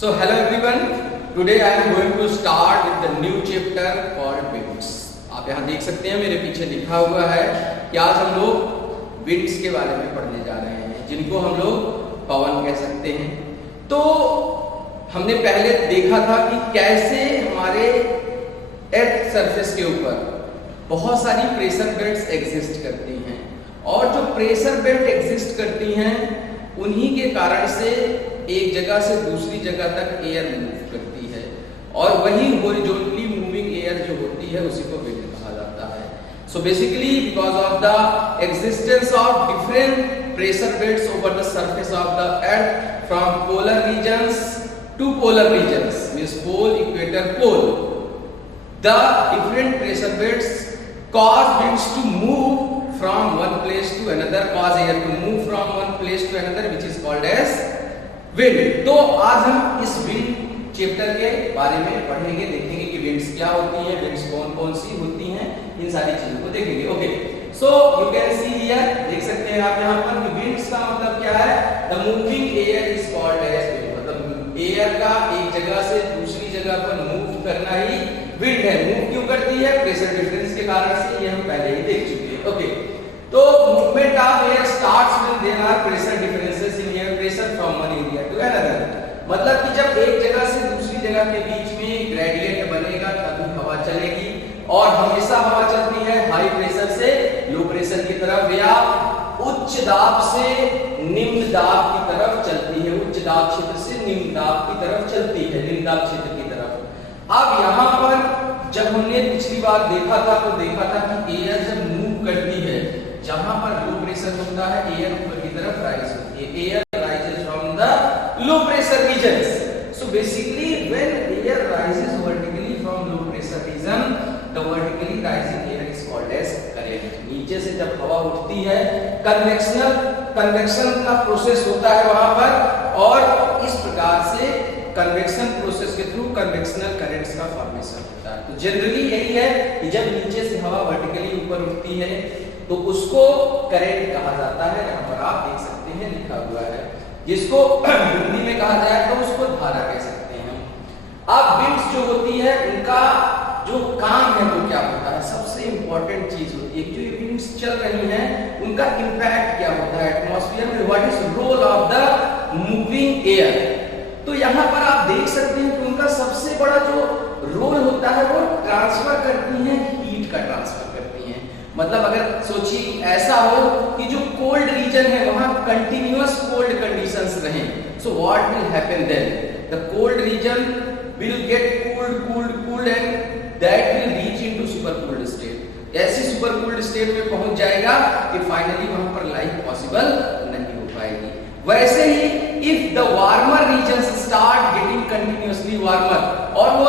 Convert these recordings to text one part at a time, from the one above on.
So hello everyone, today I am going to start with the new chapter called winds. आप यहाँ देख सकते हैं मेरे पीछे लिखा हुआ है कि आज हम लोग winds के बारे में पढ़ने जा रहे हैं, जिनको हम लोग पवन कह सकते हैं। तो हमने पहले देखा था कि कैसे हमारे अर्थ सरफेस के ऊपर बहुत सारी प्रेशर बेल्ट्स एग्जिस्ट करती हैं, और जो प्रेशर बेल्ट एग्जिस्ट करती हैं उन्हीं के कारण से एक जगह से दूसरी जगह तक एयर मूव करती है, और वही हॉरिजॉन्टली मूविंग एयर जो होती है उसी को विंड कहा जाता है। So basically because of the existence of different pressure belts over the surface of the earth from polar regions to polar regions means pole, equator, pole, the different pressure belts cause winds to move from one place to another, cause air to move from one place to another, which is called as wind. तो आज हम इस wind chapter के बारे में पढ़ेंगे, देखेंगे कि winds क्या होती हैं, winds कौन कौन सी होती हैं, इन सारी चीजों को देखेंगे। Okay, so you can see here, देख सकते हैं आप यहाँ पर कि winds का मतलब क्या है, the moving air is called as wind, मतलब एयर का एक जगह से दूसरी जगह पर मूव करना ही विंड है। मूव क्यों करती है? प्रेशर डिफरेंस के कारण से, ये हम पहले ही देख चुके हैं। ओके, तो movement of air starts when there are pressure differences in air pressure from one area to another, मतलब कि जब एक जगह से दूसरी जगह के बीच में ग्रेडियंट बनेगा तभी हवा चलेगी, और हमेशा हवा चलती है हाई प्रेशर से लो प्रेशर की तरफ, या उच्च दाब से निम्न दाब की तरफ चलती है, उच्च दाब क्षेत्र से निम्न दाब की तरफ चलती है, निम्न दाब क्षेत्र की तरफ। अब यहाँ पर जब हमने पिछली बार देखा था तो देखा था कि एयर जब मूव करती है, जहां पर लो प्रेशर होता है एयर ऊपर की तरफ राइज होती है, air rises from the low pressure regions. So basically when air rises vertically from low pressure region, the vertically rising air is called as current. नीचे से जब हवा उठती है, कन्वेक्शन का प्रोसेस होता है वहां पर, और इस प्रकार से कन्वेक्शन प्रोसेस के थ्रू कन्वेक्शनल करंट्स का फॉर्मेशन होता है। तो जनरली यही है कि जब नीचे से हवा वर्टिकली ऊपर उठती है तो उसको करंट कहा जाता है। यहाँ पर आप देख सकते हैं लिखा हुआ है, जिसको हिंदी में कहा जाए तो उसको धारा कह सकते हैं। अब विंड्स जो होती है उनका जो काम है वो क्या होता है, सबसे इंपॉर्टेंट चीज होती है जो ये विंड्स चल रही हैं उनका इंपैक्ट क्या होता है एटमॉस्फेयर में, what is role of the moving air. तो यहाँ पर आप देख सकते हैं कि उनका सबसे बड़ा जो रोल होता है वो ट्रांसफर करती हैं, हीट का ट्रांसफर करती हैं। मतलब अगर सोचिए ऐसा हो कि जो कोल्ड रीजन है वहां कंटिन्यूअस कोल्ड कंडीशंस रहें, so what will happen then, the cold region will get cooled and that will reach into super cooled state. ऐसी सुपर कूल्ड स्टेट में पहुंच जाएगा कि फाइनली वहां पर लाइफ पॉसिबल नहीं हो पाएगी। वैसे ही if the warmer regions start getting continuously warmer, और वो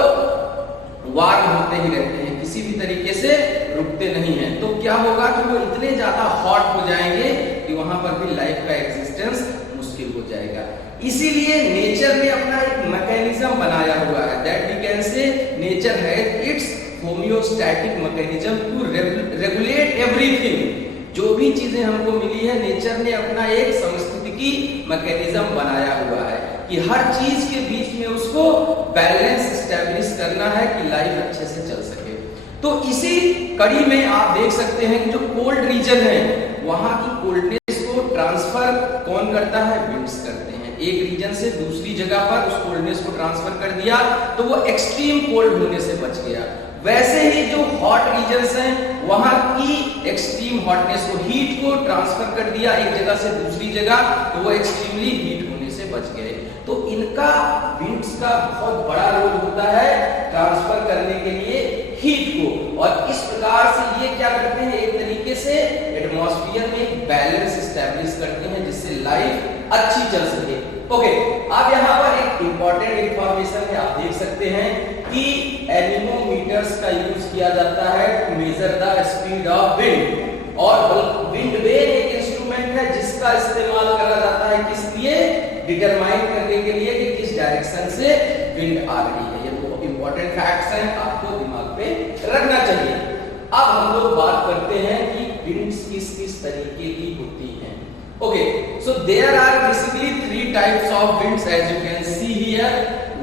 वार्म होते ही रहते हैं, किसी भी तरीके से रुकते नहीं हैं, तो क्या होगा कि वो इतने ज्यादा हॉट हो जाएंगे कि वहां पर भी लाइफ का एग्जिस्टेंस मुश्किल हो जाएगा। इसीलिए नेचर ने अपना एक मैकेनिज्म बनाया हुआ है, that we can say nature has its homeostatic mechanism to regulate everything. जो भी चीजें हमको मिली है नेचर ने अपना एक समस्थितिकी मैकेनिज्म बनाया हुआ है कि हर चीज के बीच में उसको बैलेंस स्टैब्लिश करना है कि लाइफ अच्छे से चल सके। तो इसी कड़ी में आप देख सकते हैं कि जो कोल्ड रीजन है वहां की कोल्डनेस को ट्रांसफर कौन करता है, विंड्स करते हैं। एक रीजन से दूसरी जगह पर उस कोल्डनेस को ट्रांसफर कर दिया तो वो एक्सट्रीम कोल्ड होने से बच गया। वैसे ही जो हॉट रीजन्स हैं वहां की एक्सट्रीम हॉटनेस को, हीट को ट्रांसफर कर दिया एक जगह से दूसरी जगह, तो वो एक्सट्रीमली हीट होने से बच गए। तो इनका विंड्स का बहुत बड़ा रोल होता है ट्रांसफर करने के लिए हीट को, और इस प्रकार से ये क्या करते हैं, एक तरीके से एटमॉस्फेयर में बैलेंस एस्टैब्लिश करते हैं जिससे लाइफ अच्छी चल सके। ओके, अब यहाँ पर एक इंपॉर्टेंट इंफॉर्मेशन है, आप देख सकते हैं कि एनीमोमीटर्स का यूज किया जाता है to measure the speed of wind, और विंड वेन एक इंस्ट्रूमेंट है जिसका इस्तेमाल करा जाता है किस लिए, डिटरमाइन करने के लिए कि किस डायरेक्शन से विंड आ रही है। ये बहुत इंपॉर्टेंट फैक्ट्स हैं, आपको दिमाग पे रखना चाहिए। अब हम लोग बात करते हैं कि विंड्स किस तरीके की होती हैं। Okay, so there are basically three types of winds as you can see here.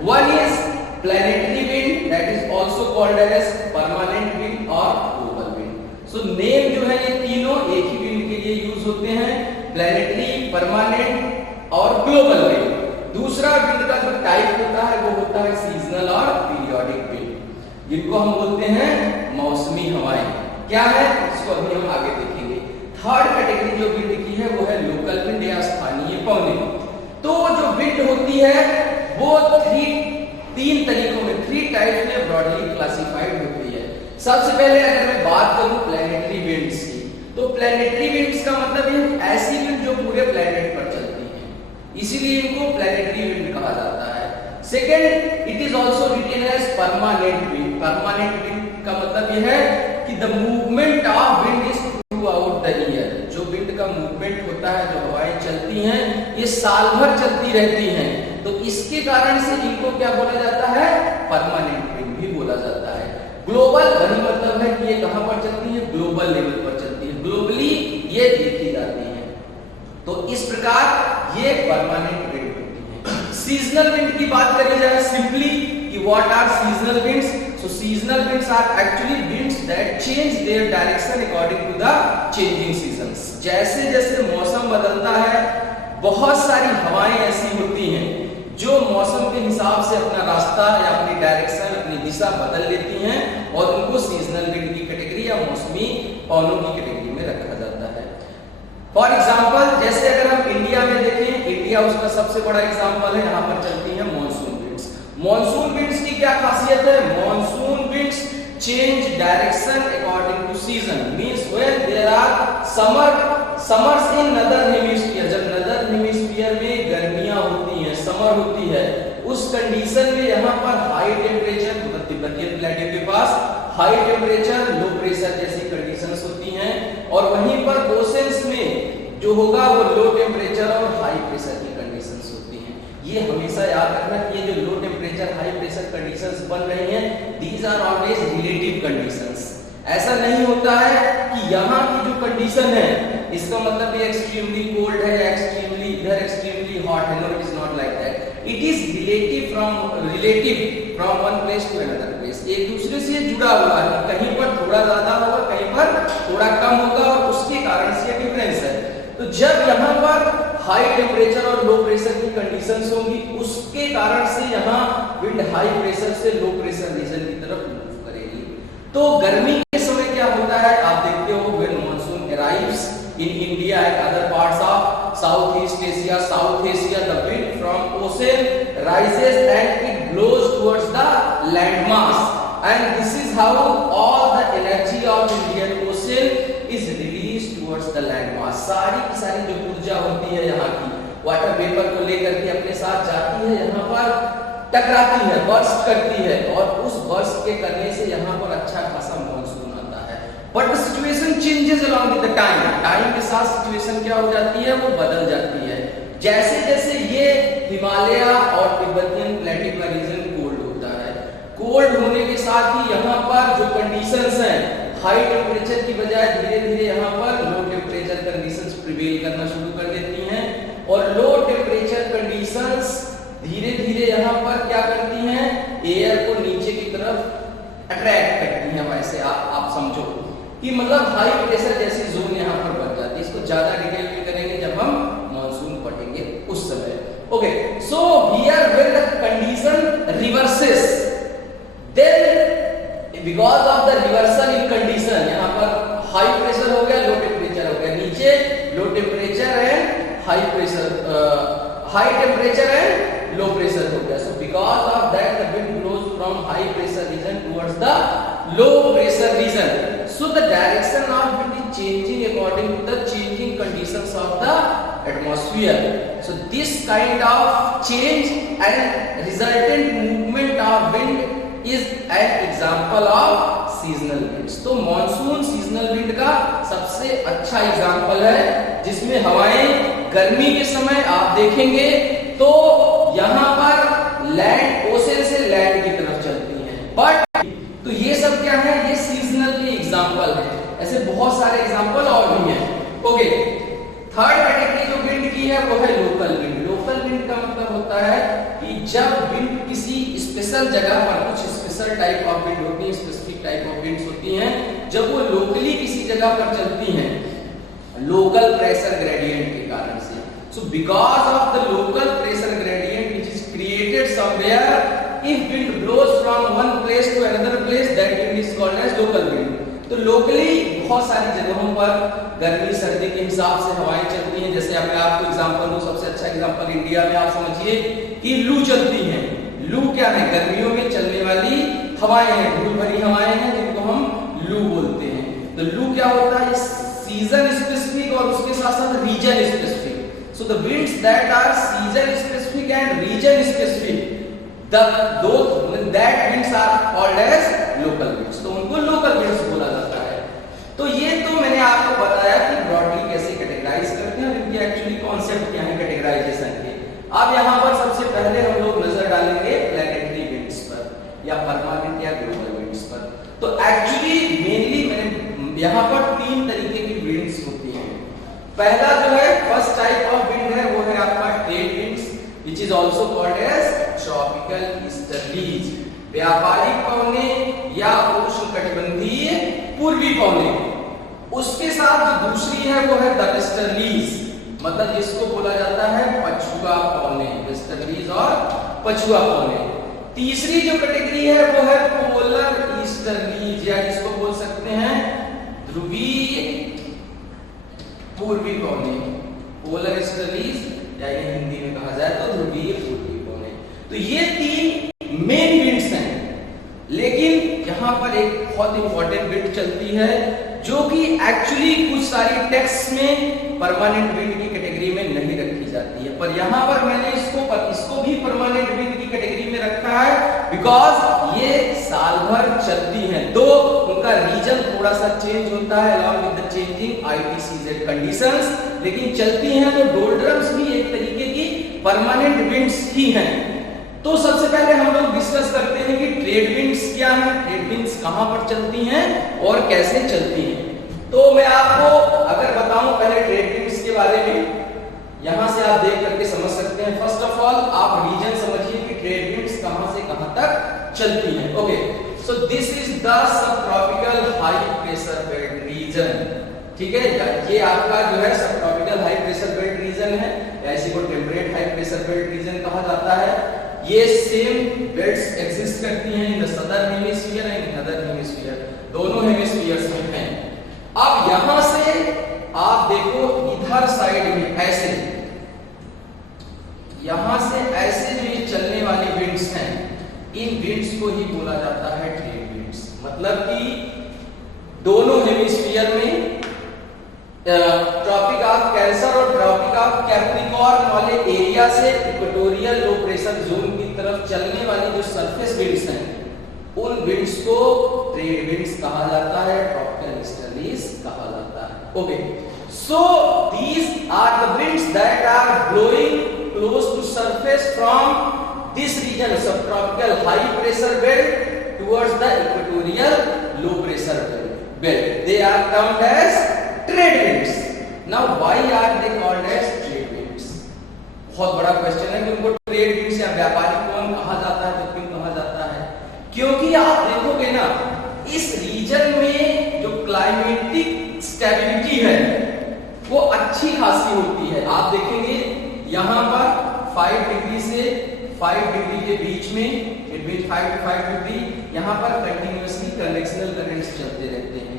One is planetary wind, that is also called as permanent wind और ग्लोबल विंड। सो नेम जो है ये तीनों एक ही विंड के लिए यूज होते हैं, प्लैनेटरी, परमानेंट और ग्लोबल विंड। दूसरा विंड का जो टाइप होता है वो होता है सीजनल और पीरियोडिक विंड, जिनको हम बोलते हैं मौसमी हवाएं। क्या है इसको अभी हम आगे देखेंगे। थर्ड कैटेगरी जो विंड की है वो है लोकल विंड या स्थानीय पवनें। तो जो विंड होती है वो तीन तरीकों में, थ्री टाइप्स में ब्रॉडली क्लासिफाइड होती है। सबसे पहले अगर मैं बात करूं प्लैनेटरी विंड्स की, तो प्लैनेटरी विंड्स का मतलब है ऐसी विंड जो पूरे प्लैनेट पर चलती है, इसीलिए इनको प्लैनेटरी विंड कहा जाता है। Second, it is also written as permanent wind. Permanent wind का मतलब यह है कि the movement of wind is throughout the year. जो विंड का मूवमेंट होता है, जो हवाएं चलती हैं, ये साल भर चलती रहती हैं, तो इसके कारण से इनको क्या बोला जाता है, परमानेंट विंड भी बोला जाता है। ग्लोबल वही मतलब है कि ये कहां पर चलती है, ग्लोबल लेवल पर चलती है, ग्लोबली ये देखी जाती है। तो इस प्रकार ये परमानेंट विंड होती है। सीजनल विंड की बात करी जाए सिंपली कि what are seasonal winds. So seasonal winds are actually winds that change their direction according to the changing seasons. जैसे जैसे मौसम बदलता है, बहुत सारी हवाएं ऐसी होती हैं जो मौसम के हिसाब से अपना रास्ता या अपनी डायरेक्शन, अपनी दिशा बदल लेती हैं और उनको सीजनल विंड की कैटेगरी या मौसमी पवनों की कैटेगरी में रखा जाता है। फॉर एग्जाम्पल, जैसे अगर हम इंडिया में देखें, इंडिया उसका सबसे बड़ा एग्जाम्पल है, यहाँ पर चलती है मॉनसून विंड्स। मॉनसून विंड्स की क्या खासियत है, monsoon winds change direction according to season, means when there are summers in northern hemisphere. जब नदर्न हेमिस्फीयर में गर्मियां होती हैं, समर होती है, उस कंडीशन में यहाँ पर हाई टेम्परेचर, तिब्बतियन प्लेटो के पास हाई टेम्परेचर, लो प्रेशर जैसी कंडीशंस होती हैं, और वहीं पर ओशंस में जो होगा वो लो टेम्परेचर और हाई प्रेशर की कंडीशंस होती हैं। ये हमेशा याद रखना कि ये जो low temperature high pressure conditions बन रही हैं, these are always relative conditions. ऐसा नहीं होता है कि यहाँ की जो कंडीशन है इसका मतलब ये एक्सट्रीमली कोल्ड है, एक्सट्रीमली इधर एक्सट्रीमली हॉट है। No, it is not like that. It is relative from one place to another place. एक दूसरे से जुड़ा हुआ है, कहीं पर थोड़ा ज्यादा होगा, कहीं पर थोड़ा कम होगा, और उसके कारण से डिफरेंस है। तो जब यहाँ पर हाई टेम्परेचर और लो प्रेशर की कंडीशंस होंगी, उसके कारण से यहाँ विंड हाई प्रेशर से लो प्रेशर रीजन की तरफ मूव करेगी। तो गर्मी के समय क्या होता है, आप देखते हो when monsoon arrives in India and other parts of Southeast Asia, South Asia, the wind from ocean rises and it blows towards the landmass, and this is how all the energy of Indian Ocean is released towards the landmass. सारी की सारी जो ऊर्जा होती है यहाँ की, water vapour को लेकर के अपने साथ जाती है, यहाँ पर टकराती है, बर्स्ट करती है, और उस बर्स्ट के करने से यहाँ पर अच्छा खासा मॉनसून आता है। But the situation changes along with the time. Time के साथ सिचुएशन क्या हो जाती है, वो बदल जाती है। जैसे जैसे ये हिमालय और तिब्बतियन प्लेटो का रीजन कोल्ड होता है, कोल्ड होने के साथ ही यहाँ पर जो कंडीशंस हैं, हाई टेम्परेचर की बजाय धीरे धीरे यहाँ पर लो टेम्परेचर कंडीशंस प्रिवेल करना शुरू कर देती हैं, और लो टेम्परेचर कंडीशंस धीरे धीरे यहाँ पर क्या करती हैं, एयर को नीचे की तरफ अट्रैक्ट करती हैं। वैसे आप समझो कि मतलब हाई प्रेशर जैसी जोन यहाँ पर बन जाती है। इसको ज्यादा डिटेल में करेंगे जब हम मॉनसून पढ़ेंगे उस समय। Okay, so here when the condition reverses, then because of the reversal in condition, यहाँ पर हाई प्रेशर हो गया, लो टेम्परेचर हो गया, नीचे low temperature and high pressure, high temperature and low pressure हो गया। So because of that the wind blows from high pressure region towards the low pressure region. So the direction of wind is changing according to the changing conditions of the atmosphere. So this kind of change and resultant movement of wind is an example of seasonal winds. तो monsoon seasonal wind का सबसे अच्छा example है, जिसमें हवाएं गर्मी के समय आप देखेंगे तो यहाँ पर लैंड, ओशन से लैंड की तरफ चलती हैं। बट तो ये सब क्या है, ये सीजनल के एग्जांपल है। ऐसे बहुत सारे एग्जांपल और भी हैं। ओके, थर्ड कैटेगरी जो विंड की है वो है लोकल विंड। लोकल विंड का मतलब होता है कि जब जब विंड किसी स्पेशल जगह पर, कुछ स्पेशल टाइप ऑफ विंड होती है, स्पेसिफिक टाइप ऑफ विंड्स होती हैं, जब वो लोकली किसी जगह पर चलती हैं लोकल प्रेशर ग्रेडियंट के कारण से, so because of the local pressure gradient which is created somewhere, if wind blows from one place to another place, that wind is called as local wind. तो locally बहुत सारी जगहों पर गर्मी सर्दी के हिसाब से हवाएं चलती हैं। जैसे मैं आपको एग्जांपल दूं, सबसे अच्छा एग्जांपल इंडिया में आप समझिए कि लू चलती है। लू क्या है? गर्मियों में चलने वाली हवाएं हैं, धूल भरी हवाएं हैं, जिनको हम लू बोलते हैं। तो लू क्या होता है? सीजन स्पेसिफिक और उसके साथ साथ region specific. So the winds that are season specific and region specific, that winds are called as local winds। तो उनको local winds बोला जाता है। तो ये तो मैंने आपको बताया कि ब्रॉडली कैसे कैटेगराइज करते हैं और इनके एक्चुअली कॉन्सेप्ट क्या है कैटेगराइजेशन के। अब यहाँ पर सबसे पहले हम लोग नजर डालेंगे प्लैनेटरी विंड्स पर या परमानेंट या ग्लोबल विंड्स पर। तो एक्चुअली मेनली मैंने यहाँ पर 3 तरीके की विंड्स होती हैं। पहला जो है फर्स्ट टाइप ऑफ विंड है वो है आपका trade winds, which is also called as tropical easterlies, व्यापारिक पवने या उष्णकटिबंधीय पूर्वी पवने। उसके साथ जो दूसरी है वो है द वेस्टर्लीज, मतलब जिसको बोला जाता है पछुआ पवने, वेस्टर्लीज और पछुआ पवने। तीसरी जो कैटेगरी है वो है पोलर ईस्टर्लीज या जिसको बोल सकते हैं ध्रुवीय पूर्वी पवने, पोलर ईस्टर्लीज या ये हिंदी में कहा जाए तो ध्रुवीय पूर्वी पवने। तो ये 3 मेन विंड्स हैं, लेकिन यहाँ पर एक बहुत इंपॉर्टेंट विंड चलती है जो कि एक्चुअली कुछ सारी टेक्स्ट में परमानेंट विंड की कैटेगरी में नहीं रखी जाती है, पर यहाँ पर मैंने इसको भी परमानेंट विंड की कैटेगरी में रखा है बिकॉज ये साल भर चलती हैं। तो उनका रीजन थोड़ा सा चेंज होता है along with the changing ITCZ conditions, लेकिन चलती हैं। तो डोल्ड्रम्स भी एक तरीके की परमानेंट विंड्स ही हैं। तो सबसे पहले हम लोग डिस्कस करते हैं कि ट्रेड विंड्स क्या है, ट्रेड विंड्स कहां पर चलती हैं और कैसे चलती हैं। तो मैं आपको अगर बताऊं पहले ट्रेड विंड्स के बारे में, यहां से आप देख करके समझ सकते हैं। फर्स्ट ऑफ ऑल आप रीजन समझिए कि ट्रेड विंड्स कहां से कहां तक चलती हैं। Okay, so this is the सब tropical high pressure belt region, ठीक है। ये आपका जो है सब tropical high pressure belt region है या इसी को temperate high pressure belt region कहा जाता है। ये सेम बेल्ट्स एग्जिस्ट करती हैं in the southern hemisphere and northern hemisphere, दोनों हेमिस्फीयर्स में हैं। अब यहां से आप देखो इधर साइड में ऐसे, यहां से ऐसे जो ये चलने वाली विंड्स हैं, इन विंड्स को ही बोला जाता है ट्रेड विंड्स। मतलब कि दोनों हेमिस्फीयर में ट्रॉपिक ऑफ कैंसर और ट्रॉपिक ऑफ कैप्रिकॉर्न वाले एरिया से इक्वेटोरियल लो प्रेशर जोन की तरफ चलने वाली जो सरफेस विंड्स हैं, उन विंड्स को ट्रेड विंड्स कहा जाता है, ट्रॉपिकल ईस्टर्लीज कहा जाता है। Okay, so these are the winds that are blowing close to surface from this region sub tropical high pressure belt towards the equatorial low pressure belt. They are termed as trade winds. Now why are they called as trade winds? बहुत बड़ा question है कि उनको trade winds या व्यापारिक पवन कहा जाता है। तो क्यों कहा जाता है? क्योंकि आप देखोगे ना इस रीजन में जो क्लाइमेटिक स्टेबिलिटी है वो अच्छी खासी होती है। आप देखेंगे यहाँ पर 5 डिग्री से 5 डिग्री के बीच में, इट मीन 5 to 5 डिग्री, यहाँ पर कंटिन्यूअसली कन्वेक्शनल करंट्स चलते रहते हैं।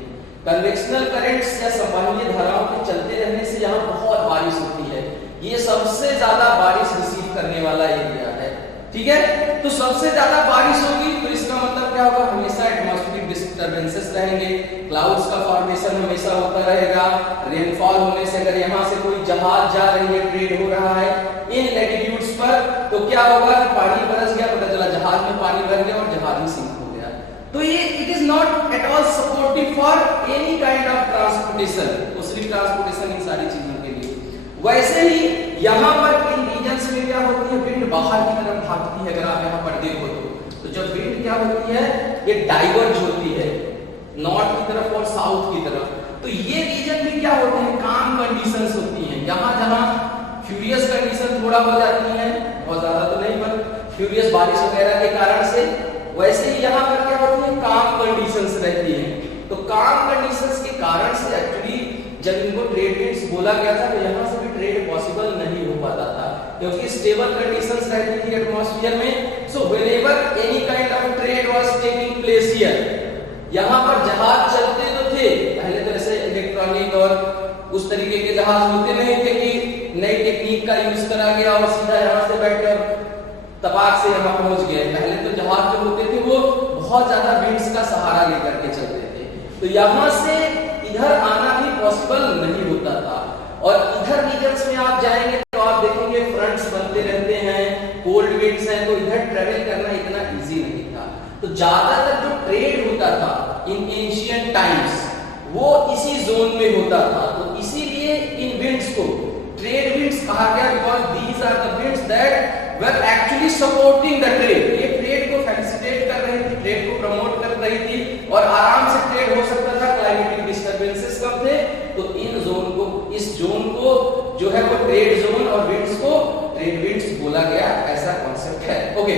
कन्वेक्शनल करंट्स या संवहनीय धाराओं के चलते रहने से यहाँ बहुत बारिश होती है। ये सबसे ज्यादा बारिश रिसीव करने वाला एरिया है, ठीक है। तो सबसे ज्यादा बारिश होगी तो इसका मतलब क्या होगा? हमेशा एटमॉस्फेरिक डिस्टर्बेंसेस रहेंगे, क्लाउड्स का फॉर्मेशन हमेशा होता रहेगा। रेनफॉल होने से अगर यहाँ से कोई जहाज जा रही है, ट्रेड हो रहा है इन लैटिट्यूड्स पर, तो क्या होगा कि पानी बरस गया, पता चला जहाज में पानी भर गया और जहाज ही सिंक हो गया। तो ये it is not at all supportive for any kind of transportation, सिर्फ ट्रांसपोर्टेशन इन सारी चीजों के लिए। वैसे ही यहाँ पर इन रीजन्स में क्या होती है? विंड बाहर की तरफ भागती है। अगर आप यहाँ पर देखो तो जब विंड क्या होती है, ये डाइवर्ज होती है नॉर्थ की तरफ और साउथ की तरफ। तो ये रीजन भी क्या होते हैं? काम कंडीशंस होती हैं। यहाँ जहाँ फ्यूरियस कंडीशन थोड़ा हो जाती है, बहुत ज्यादा तो नहीं, पर फ्यूरियस बारिश वगैरह के कारण से। वैसे ही यहाँ पर क्या होती है, काम कंडीशंस रहती हैं। तो काम कंडीशंस के कारण से एक्चुअली जब इनको ट्रेड विंड्स बोला गया था तो यहाँ से भी ट्रेड पॉसिबल नहीं हो पाता था, क्योंकि स्टेबल कंडीशंस रहती थी एटमॉस्फेयर में। So whenever any kind of trade was taking place here, यहाँ पर जहाज चलते तो थे पहले, तो ऐसे इलेक्ट्रॉनिक और उस तरीके के जहाज होते नहीं थे कि नई टेक्निक का यूज करा गया और सीधा यहाँ से बैठे और तपाक से यहाँ पहुंच गए। पहले तो जहाज जो होते थे वो बहुत ज्यादा विंड्स का सहारा लेकर के चलते थे, तो यहाँ से इधर आना भी पॉसिबल नहीं होता था। और इधर रीजन्स में आप जाएंगे तो आप देखेंगे फ्रंट्स बनते रहते हैं, कोल्ड विंड्स हैं, तो इधर ट्रेवल करना इतना इजी नहीं था। तो ज्यादातर जो ट्रेड होता था इन एंशिएंट टाइम्स वो इसी जोन में होता था। तो इसीलिए इन विंड्स को ट्रेड विंड्स कहा गया, because these are the winds that were actually supporting the trade. ये ट्रेड को फैसिलिटेट कर रही थी, ट्रेड को प्रमोट कर रही थी और आराम से ट्रेड हो सकता था। क्लाइमेटिक डिस्टर्बेंसेस कम थे, तो इन जोन को, इस जोन को जो है वो ट्रेड जोन और विंड्स को ट्रेड विंड्स बोला गया, ऐसा कॉन्सेप्ट है। ओके,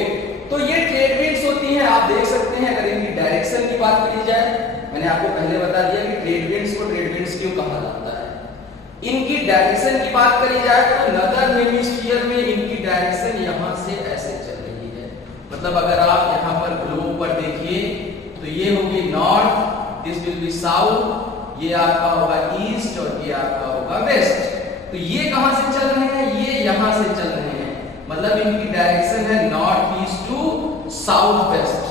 तो ये ट्रेड विंड्स होती हैं, आप देख सकते हैं। अगर इनकी डायरेक्शन की बात करी जाए, मैंने आपको पहले बता दिया कि ट्रेड विंड्स को ट्रेड विंड्स क्यों कहा जाता है। इनकी डायरेक्शन की बात करी जाए तो नदर्न हेमिस्फीयर में इनकी डायरेक्शन यहाँ से ऐसे चल रही है। मतलब अगर आप यहाँ पर ग्लोब पर देखिए तो ये होगी north, this will be south, ये आपका होगा ईस्ट और ये आपका होगा वेस्ट। तो ये कहां से चल रहे हैं, ये यहां से चल रहे हैं। मतलब इनकी डायरेक्शन है north east to south west.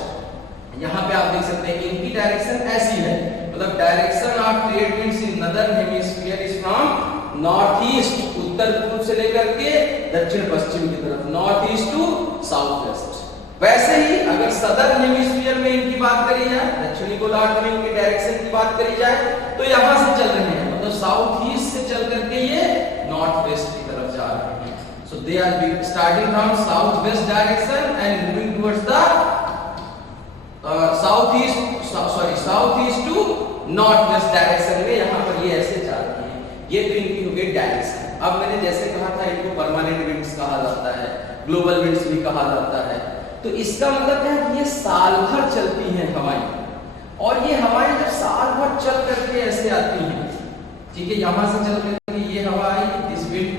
यहाँ पे आप देख सकते हैं इनकी डायरेक्शन ऐसी है, मतलब direction of trade winds in northern hemisphere is from north east, उत्तर पूर्व से लेकर के दक्षिण पश्चिम की तरफ, north east to south west. वैसे ही अगर सदर्न हेमिस्फीयर में इनकी बात करी जाए, दक्षिणी गोलार्ध में इनकी डायरेक्शन की बात करी जाए तो यहां से चल रहे हैं, मतलब साउथ ईस्ट से चल करके ये नॉर्थ वेस्ट की तरफ जा रहे हैं। So they are starting from south west direction and moving towards the south east to north west direction में यहाँ पर ये ऐसे जा रही है। ये तो इनकी हो गई डायरेक्शन। अब मैंने जैसे कहा था इनको परमानेंट विंड्स कहा जाता है, ग्लोबल विंड्स भी कहा जाता है। तो इसका मतलब क्या है कि ये साल भर चलती हैं हवाएं, और ये हवाएं जब साल भर चल करके ऐसे आती हैं, ठीक है, यहां से चल करके ये हवा आई, दिस विंड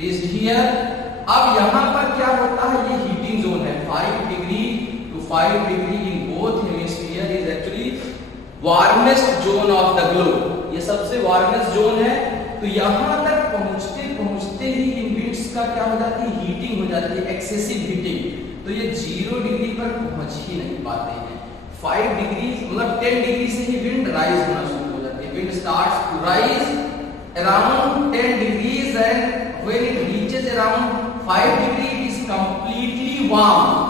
रीच्ड हियर। अब यहां पर क्या होता है, ये हीटिंग जोन है, 5 degree to 5 degree in both hemisphere is actually warmest zone of the globe. ये सबसे वार्मेस्ट जोन है। तो यहां तक पहुंचते पहुंचते ही इन विंड्स का क्या हो जाती है, हीटिंग हो जाती है, एक्सेसिव हीटिंग। तो ये 0 डिग्री पर पहुंच ही नहीं पाते हैं। 5 डिग्री मतलब 10 डिग्री से ही विंड राइज होना शुरू हो जाती है। Wind starts to rise around 10 degrees and when it reaches around 5 degree it is completely warm,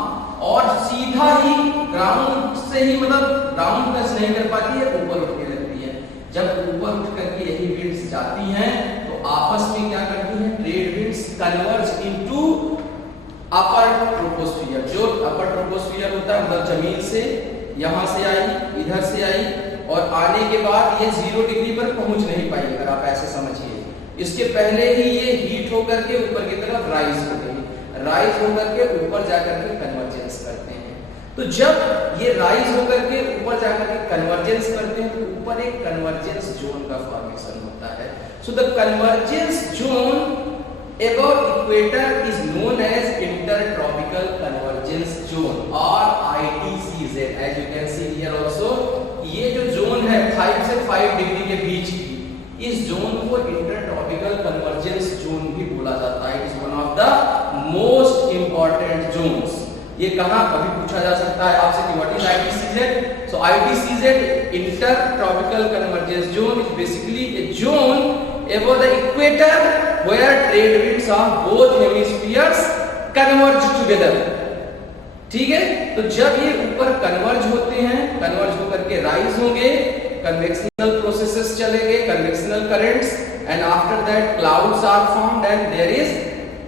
और सीधा ही ग्राउंड से ही, मतलब ग्राउंड टच नहीं कर पाती है, ऊपर उठने लगती है। जब ऊपर उठ करके यही विंड्स जाती हैं तो आपस में क्या करती हैं, ट्रेड विंड्स कन्वर्ज इनटू अपर ट्रोपोस्फियर। जो अपर ट्रोपोस्फियर होता है मतलब जमीन से यहां से आई, इधर से आई, और आने के बाद ये 0 डिग्री पर पहुंच नहीं पाई, अगर आप ऐसे समझिए। इसके पहले ही ये हीट होकर के ऊपर की तरफ राइज हो गई, राइज होकर के ऊपर जाकर के कन्वर्जेंस करते हैं। तो जब ये राइज होकर के ऊपर जाकर के कन्वर्जेंस करते हैं तो ऊपर एक कन्वर्जेंस जोन का फॉर्मेशन होता है। So the convergence zone above equator is known as intertropical convergence zone or ITCZ, as you can see here also। ये जो जोन है 5 से 5 डिग्री के बीच की, इस जोन को इंटरट्रॉपिकल कन्वर्जेंस जोन भी बोला जाता है। It is one of the most important zones. ये कहां कभी पूछा जा सकता है आपसे कि what is ITCZ। So ITCZ, intertropical convergence zone, is basically a zone above the equator where trade winds of both hemispheres converge together। ठीक है, तो जब ये ऊपर कन्वर्ज होते हैं, कन्वर्ज होकर के राइज होंगे, कन्वेक्शनल प्रोसेसेस चलेंगे, convectional currents, and after that clouds are formed and there is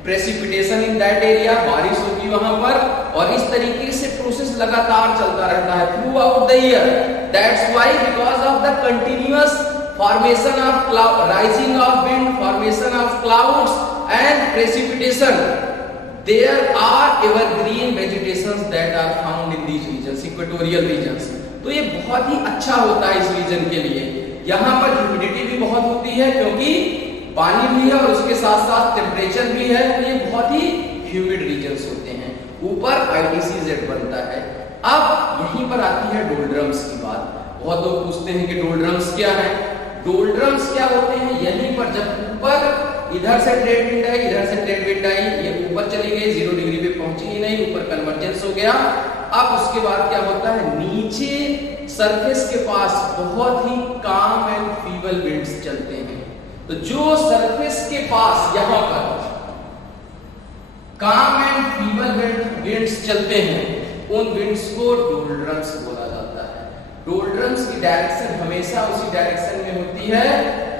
precipitation in that area, बारिश होगी वहां पर, और इस तरीके से प्रोसेस लगातार चलता रहता है through out the year. That's why because of the continuous formation of cloud, rising of wind, formation of clouds and precipitation, there are evergreen vegetations that are found in these regions, equatorial regions. तो ये बहुत ही अच्छा होता है इस reason के लिए। यहाँ पर ह्यूमिडिटी भी बहुत होती है क्योंकि पानी भी है और उसके साथ साथ टेम्परेचर भी है, तो ये बहुत ही ह्यूमिड रीजन्स होते हैं। ऊपर ITCZ बनता है। अब यहीं पर आती है डोल्ड्रम्स की बात। बहुत लोग पूछते हैं कि डोल्ड्रम्स क्या है। डोल्ड्रम्स क्या होते हैं, यहीं पर जब ऊपर इधर से ट्रेड विंड आई, इधर से ट्रेड विंड आई, ये ऊपर चली गई, 0 डिग्री पे पहुंची ही नहीं, ऊपर कन्वर्जेंस हो गया। अब उसके बाद क्या होता है, नीचे सरफेस के पास बहुत ही काम एंड फीबल विंड्स चलते हैं। तो जो सरफेस के पास यहां पर काम एंड फीबल विंड्स चलते हैं, उन विंड्स को डोल्ड्रम्स बोला जाता है। डोल्ड्रम्स की डायरेक्शन हमेशा उसी डायरेक्शन में होती है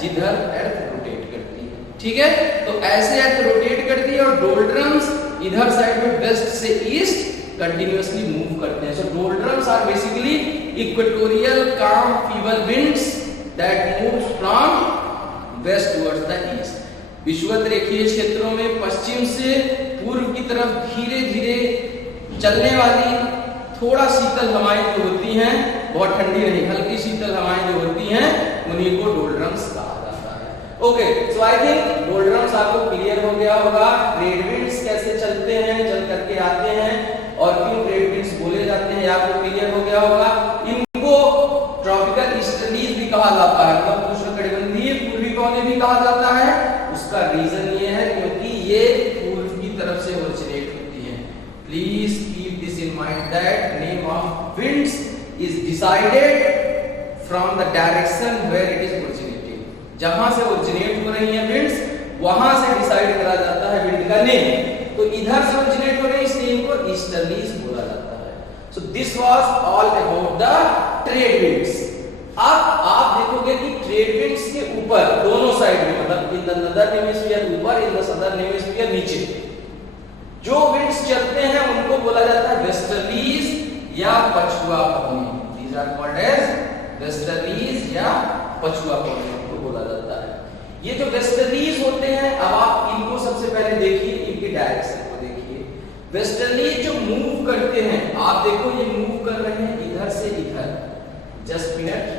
जिधर अर्थ रोटेट करती है। ठीक है, तो ऐसे अर्थ रोटेट करती है और डोल्ड्रम्स इधर साइड में वेस्ट से ईस्ट कंटिन्यूअसली मूव करते हैं। So doldrums are basically equatorial calm feeble winds that moves from west towards the east. विषुवत-रेखीय क्षेत्रों में पश्चिम से पूर्व की तरफ धीरे धीरे चलने वाली थोड़ा शीतल हवाएं जो होती हैं, बहुत ठंडी नहीं, हल्की शीतल हवाएं जो होती हैं, उन्हीं को डोल्ड्रम्स कहा जाता है। ओके, सो आई थिंक डोल्ड्रम्स आपको क्लियर हो गया होगा। ट्रेड विंड्स कैसे चलते हैं, चल करके आते हैं और क्यों ट्रेड विंड्स बोले जाते हैं, आपको क्लियर हो गया होगा। इनको ट्रॉपिकल ईस्टर्लीज भी कहा जाता है, मतलब उष्णकटिबंधीय पूर्वी कोने भी कहा जाता है। उसका रीजन ये है क्योंकि ये पूर्व की तरफ से ओरिजिनेट होती है। Please keep this in mind that name of winds is decided from the direction where it is originating. जहां से ओरिजिनेट हो रही है विंड्स, वहां से डिसाइड करा जाता है विंड का नेम। तो इधर से ओरिजिनेट हो रही है, इसलिए इनको ईस्टर्लीज बोला जाता है। So this was all about the trade winds. अब आप देखोगे कि ट्रेड विंड्स के ऊपर दोनों साइड में, मतलब इन द नदर्न हेमिस्फीयर ऊपर, इन द सदर्न हेमिस्फीयर नीचे, जो विंड्स चलते हैं उनको बोला जाता है वेस्टर्लीज या पछुआ पवनी। These are called as westerlies या पछुआ पवनी को बोला जाता है। ये जो वेस्टर्लीज होते हैं, अब आप इनको सबसे पहले देखिए, इनकी डायरेक्शन को देखिए। वेस्टर्लीज जो मूव करते हैं, आप देखो ये मूव कर रहे हैं इधर से इधर। जस्ट मिनट,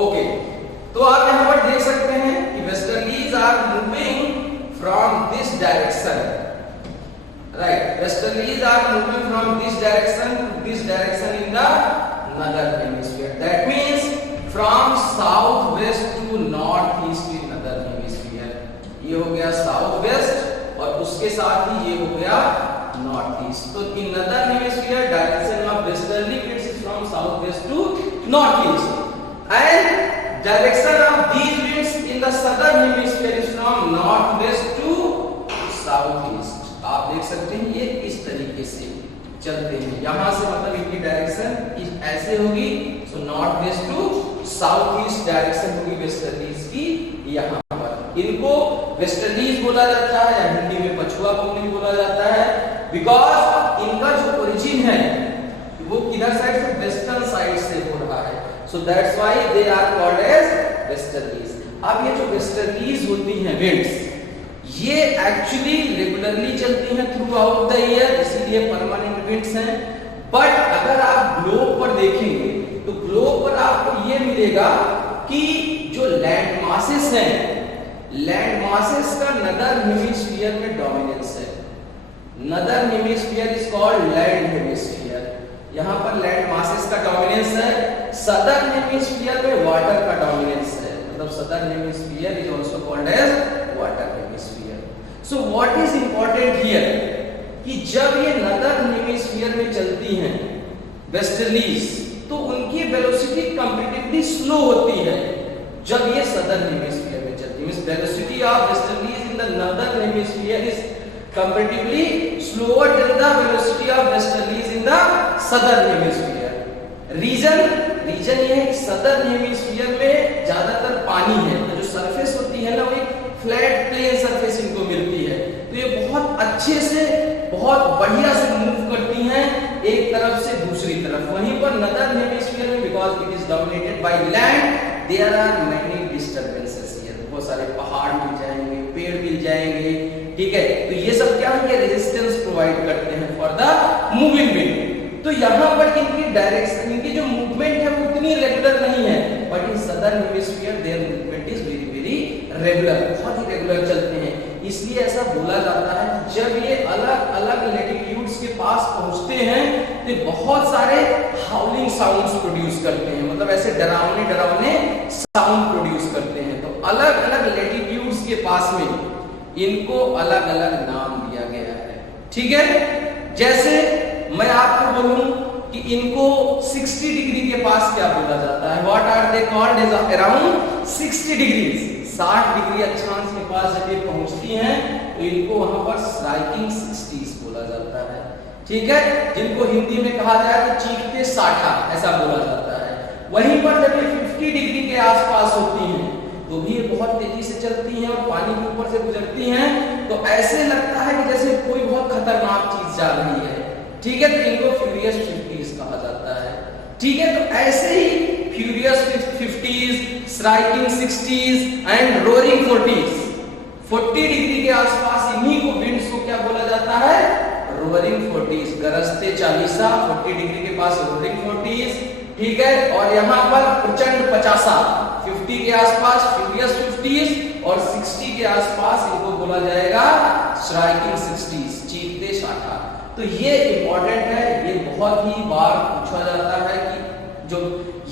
ओके, तो आप यहां पर देख सकते हैं कि westerlies are moving from this direction, right. Westerlies are moving from this direction to this direction in the northern hemisphere. That means from south west to north east in northern hemisphere. ये हो गया south west और उसके साथ ही ये हो गया north east. तो in northern hemisphere direction of westerly winds is from south west to north east, and direction of these winds in the southern hemisphere is from northwest to southeast। आप देख सकते हैं ये इस तरीके से चलते हैं, यहां से मतलब इनकी डायरेक्शन ऐसे होगी। So north west to south east direction होगी वेस्टर्लीज की। यहां पर इनको वेस्टर्लीज बोला जाता है या हिंदी में पछुआ पवनी बोला जाता है, बिकॉज इनका जो ओरिजिन है वो किधर साइड से, वेस्टर्न साइड से हो रहा है। So that's why they are called as westerlies। अब ये जो westerlies होती हैं winds, ये actually regularly चलती हैं throughout the year, इसीलिए permanent winds हैं। But अगर आप ग्लोब पर देखेंगे तो ग्लोब पर आपको ये मिलेगा कि जो लैंड मासेस हैं, लैंड मासेस का नदर्न हेमिस्फीयर में डोमिनेंस है। Northern hemisphere is called land hemisphere. यहाँ पर लैंड मासेस का डोमिनेंस है। सदर्न हेमिस्फीयर में वाटर का डोमिनेंस है, मतलब southern hemisphere is also called as water hemisphere. So what is important here कि जब ये नदर्न हेमिस्फीयर में चलती हैं वेस्टर्लीज, तो उनकी वेलोसिटी कंपैरेटिवली स्लो होती है जब ये सदर्न हेमिस्फीयर में चलती है। Means velocity of westerlies in the northern hemisphere is comparatively slower than the velocity of westerlies in the southern hemisphere। Region ये है कि सदर्न हेमिस्फीयर में ज्यादातर पानी है, तो जो सरफेस होती है ना वो एक फ्लैट प्लेन सरफेस इनको मिलती है, तो ये बहुत अच्छे से बहुत बढ़िया से मूव करती हैं एक तरफ से दूसरी तरफ। वहीं पर नदर्न हेमिस्फीयर में because it is dominated by land there are many disturbances here, बहुत सारे पहाड़ मिल जाएंगे, पेड़ मिल जाएंगे, ठीक है। तो ये सब क्या है, रेजिस्टेंस प्रोवाइड करते हैं फॉर द मूविंग विंड। तो यहाँ पर इनकी डायरेक्शन, इनकी जो मूवमेंट है वो उतनी रेगुलर नहीं है, but in southern hemisphere there movement is very very regular, बहुत ही रेगुलर चलते हैं। इसलिए ऐसा बोला जाता है कि जब ये अलग अलग लैटिट्यूड्स के पास पहुंचते हैं तो बहुत सारे हाउलिंग साउंड्स प्रोड्यूस करते हैं, मतलब ऐसे डरावने डरावने साउंड प्रोड्यूस करते हैं। तो अलग अलग लैटिट्यूड्स के पास में इनको अलग अलग नाम दिया गया है, ठीक है। जैसे मैं आपको बोलूं कि इनको 60 डिग्री के पास क्या बोला जाता है, what are they called is around 60 degree, 60 degree अक्षांश के पास जब ये पहुंचती हैं तो इनको वहां पर स्ट्राइकिंग 60s बोला जाता है, ठीक है, जिनको हिंदी में कहा जाए तो चीखते साठा ऐसा बोला जाता है। वहीं पर जब ये 50 डिग्री के आसपास होती हैं तो भी ये बहुत तेजी से चलती हैं और पानी के ऊपर से गुजरती हैं, तो ऐसे लगता है कि जैसे कोई बहुत खतरनाक चीज जा रही है, ठीक है। तो इनको फ्यूरियस 50s कहा जाता है, ठीक है। तो ऐसे ही furious 50s, striking 60s and roaring 40s, 40 degree के आसपास इन्हीं को विंड्स को क्या बोला जाता है, रोरिंग 40s, गरजते चालीसा 40 डिग्री के पास रोरिंग 40s, ठीक है। और यहाँ पर प्रचंड 50 50 के आसपास फ्यूरियस 50s और 60 के आसपास इनको बोला जाएगा स्ट्राइकिंग 60s, चीखते साठा। तो ये इंपॉर्टेंट है, ये बहुत ही बार पूछा जाता है कि जो